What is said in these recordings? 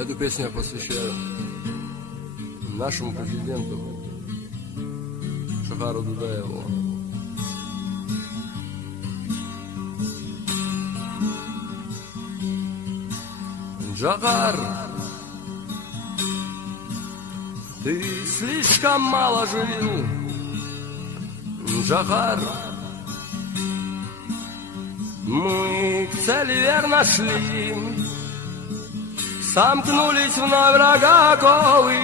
Эту песню я посвящаю нашему президенту Шахару Дудаеву. Джахар, ты слишком мало жил. Джахар, мы к цели верно шли. Сомкнулись вновь рога оковы,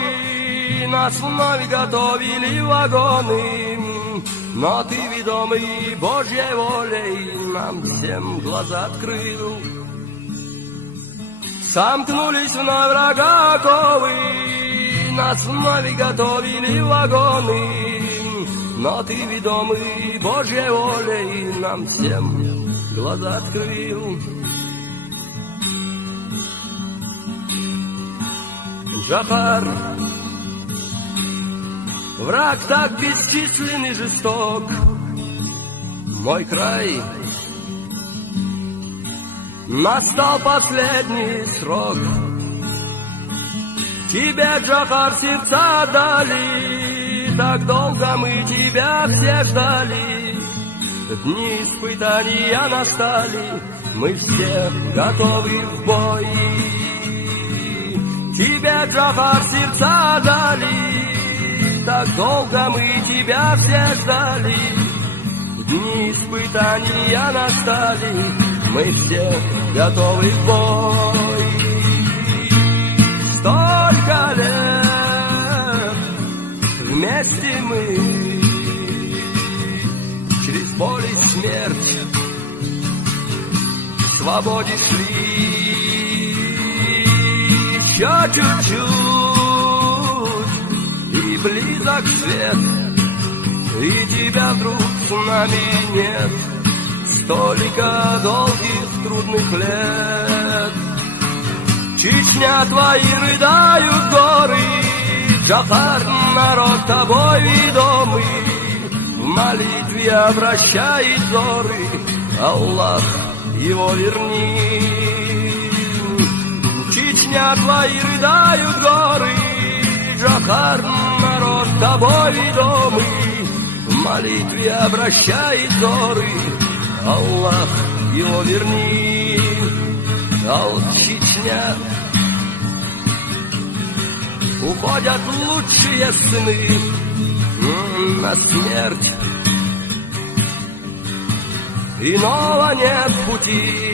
нас вновь готовили вагоны. Но ты, ведомый Божьей волей, нам всем глаза открыл. Сомкнулись вновь рога оковы, нас вновь готовили вагоны. Но ты, ведомый Божьей волей, нам всем глаза открыл. Джахар, враг так бесчисленный и жесток, мой край, настал последний срок. Тебе, Джахар, сердца отдали, так долго мы тебя все ждали. Дни испытания настали, мы все готовы в бой. Тебе, Джахар, сердца дали, так долго мы тебя все ждали. Дни испытания настали, мы все готовы в бой. Столько лет вместе мы через боль и смерть к свободе шли. Еще чуть-чуть, и близок свет, и тебя вдруг с нами нет. Столько долгих трудных лет. Чечня, твои рыдают горы, Джахар, народ тобой ведомый, в молитве обращает взоры, Аллах, его верни. Чечня, твои рыдают горы, Джахар, народ тобой ведомый, в молитве обращает взоры, Аллах, его верни. Чечня, уходят лучшие сыны на смерть, иного нет пути.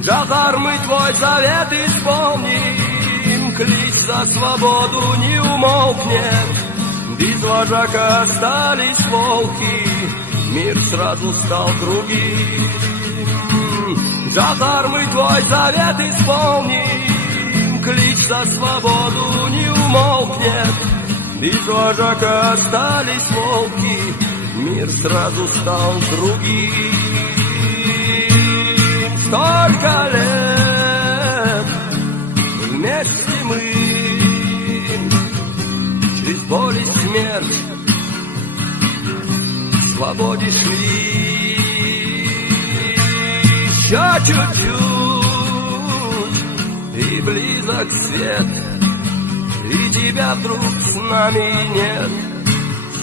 Джахар, мы твой завет исполним, клич за свободу не умолкнет. Без вожака остались волки, мир сразу стал другим. Джахар, мы твой завет исполним, клич за свободу не умолкнет. Без вожака остались волки, мир сразу стал другим. Столько лет вместе мы через боль и смерть к свободе шли. Еще чуть-чуть, и близок свет, и тебя вдруг с нами нет.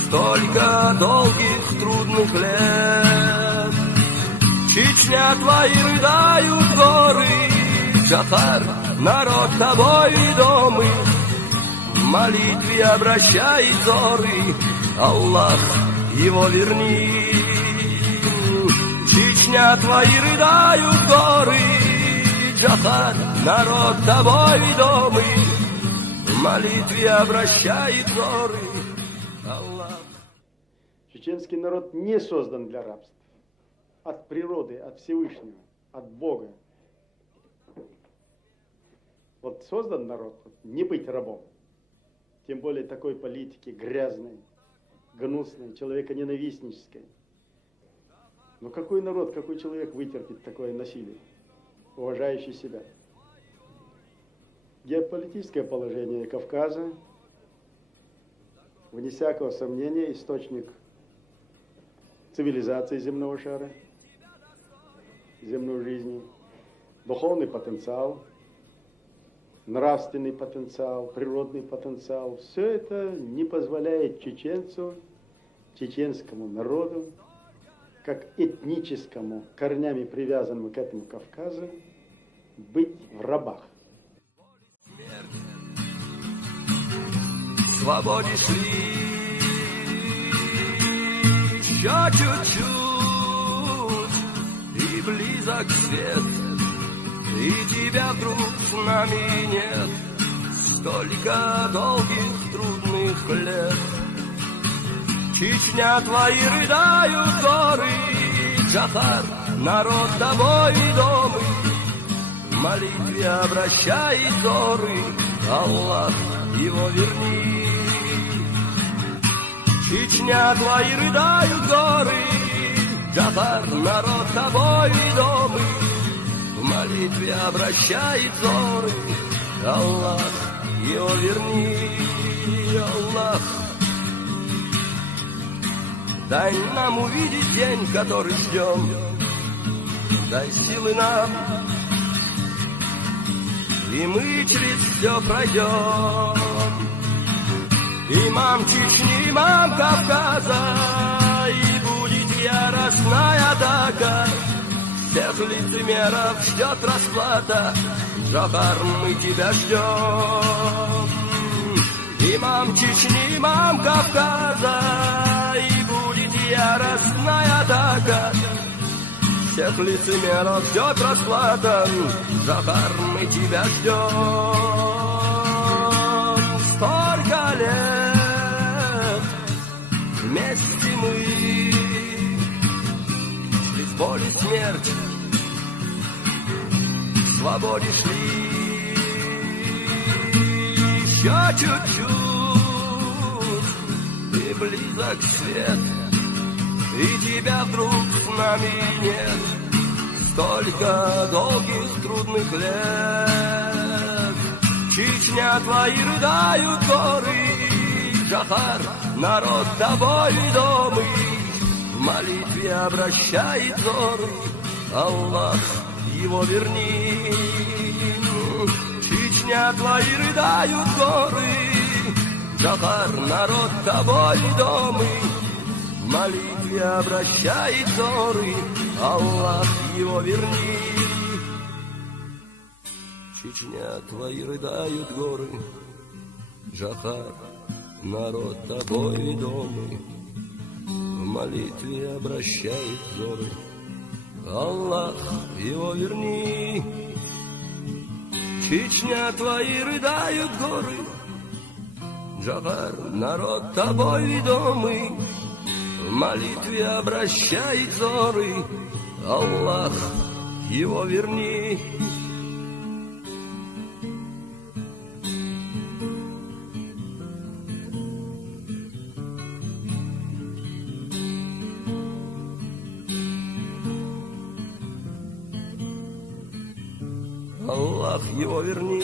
Столько долгих трудных лет. Чечня, твои рыдают горы, Джахар, народ тобой ведомый, в молитве обращает взоры, Аллах, его верни. Чечня, твои рыдают горы, Джахар, народ тобой ведомый, в молитве обращает взоры, Аллах. Чеченский народ не создан для рабства. От природы, от Всевышнего, от Бога. Вот создан народ не быть рабом. Тем более такой политики грязной, гнусной, человеконенавистнической. Но какой народ, какой человек вытерпит такое насилие, уважающий себя? Геополитическое положение Кавказа, вне всякого сомнения, источник цивилизации земного шара, земной жизни, духовный потенциал, нравственный потенциал, природный потенциал. Все это не позволяет чеченцу, чеченскому народу, как этническому, корнями привязанному к этому Кавказу, быть в рабах. Свободе шли еще чуть-чуть, и близок свет, и тебя вдруг с нами нет. Столько долгих трудных лет. Чечня, твои рыдают горы, Джафар, народ тобой ведомый, в молитве обращает взоры, Аллах, его верни. Чечня, твои рыдают горы, Джафар, народ тобой ведомый, в молитве обращает взоры, Аллах, его верни, Аллах. Дай нам увидеть день, который ждем, дай силы нам, и мы через все пройдем. Имам Чечни, имам Кавказа, и будет яростная атака. Всех лицемеров ждет расплата, Джафар, мы тебя ждем. Имам Чечни, имам Кавказа, и будет яростная атака. Всех лицемеров ждет расплата, Джафар, мы тебя ждем. Столько лет вместе мы через боль и смерть к свободе шли. Еще чуть-чуть, и близок свет, и тебя вдруг с нами нет. Столько долгих трудных лет. Чечня, твои рыдают горы, Джафар, народ тобой ведомый, в молитве обращает взоры, Аллах, его верни. Чечня, твои рыдают горы, Джафар, народ тобой ведомый, в молитве обращает взоры, Аллах, его верни. Чечня, твои рыдают горы, Джафар, народ тобой ведомый, в молитве обращает взоры, Аллах, его верни. Чечня, твои рыдают горы, Джафар, народ тобой ведомый, в молитве обращает взоры, Аллах, его верни. Аллах, его верни.